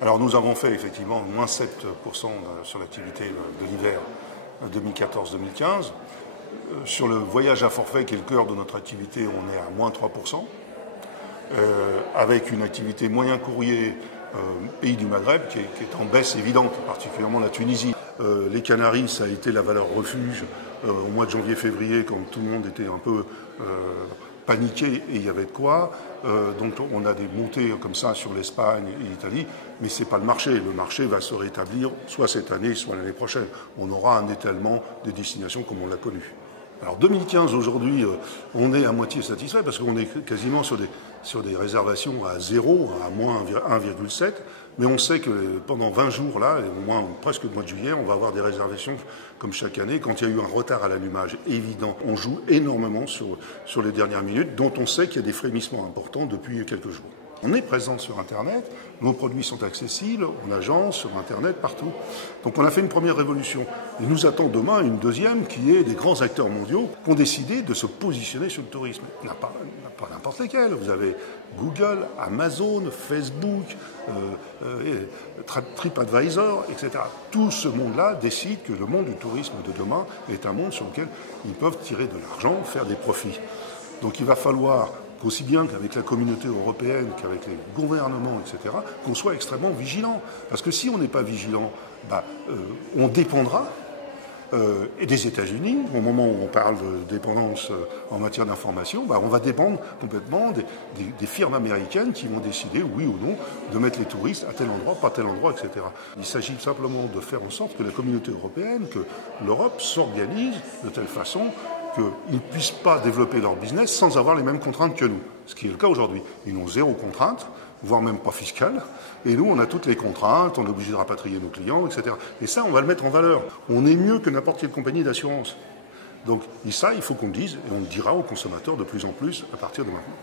Alors nous avons fait effectivement moins 7% sur l'activité de l'hiver 2014-2015. Sur le voyage à forfait, qui est le cœur de notre activité, on est à moins 3%. Avec une activité moyen courrier pays du Maghreb qui est en baisse évidente, particulièrement la Tunisie. Les Canaries, ça a été la valeur refuge au mois de janvier-février, quand tout le monde était un peu paniqué et il y avait de quoi. Donc on a des montées comme ça sur l'Espagne et l'Italie, mais ce n'est pas le marché. Le marché va se rétablir soit cette année, soit l'année prochaine. On aura un étalement des destinations comme on l'a connu. Alors 2015, aujourd'hui, on est à moitié satisfait parce qu'on est quasiment sur des réservations à 0, à moins 1,7. Mais on sait que pendant 20 jours, là, au moins presque le mois de juillet, on va avoir des réservations comme chaque année. Quand il y a eu un retard à l'allumage évident, on joue énormément sur les dernières minutes, dont on sait qu'il y a des frémissements importants depuis quelques jours. On est présent sur Internet, nos produits sont accessibles, en agence, sur Internet, partout. Donc on a fait une première révolution. Il nous attend demain une deuxième qui est des grands acteurs mondiaux qui ont décidé de se positionner sur le tourisme. Pas n'importe lesquels. Vous avez Google, Amazon, Facebook, TripAdvisor, etc. Tout ce monde-là décide que le monde du tourisme de demain est un monde sur lequel ils peuvent tirer de l'argent, faire des profits. Donc il va falloir qu'aussi bien qu'avec la communauté européenne, qu'avec les gouvernements, etc., qu'on soit extrêmement vigilant. Parce que si on n'est pas vigilant, on dépendra des États-Unis. Au moment où on parle de dépendance en matière d'information, on va dépendre complètement des firmes américaines qui vont décider, oui ou non, de mettre les touristes à tel endroit, pas tel endroit, etc. Il s'agit simplement de faire en sorte que la communauté européenne, que l'Europe s'organise de telle façon qu'ils ne puissent pas développer leur business sans avoir les mêmes contraintes que nous. Ce qui est le cas aujourd'hui. Ils n'ont zéro contrainte, voire même pas fiscale. Et nous, on a toutes les contraintes, on est obligé de rapatrier nos clients, etc. Et ça, on va le mettre en valeur. On est mieux que n'importe quelle compagnie d'assurance. Donc ça, il faut qu'on le dise, et on le dira aux consommateurs de plus en plus à partir de maintenant.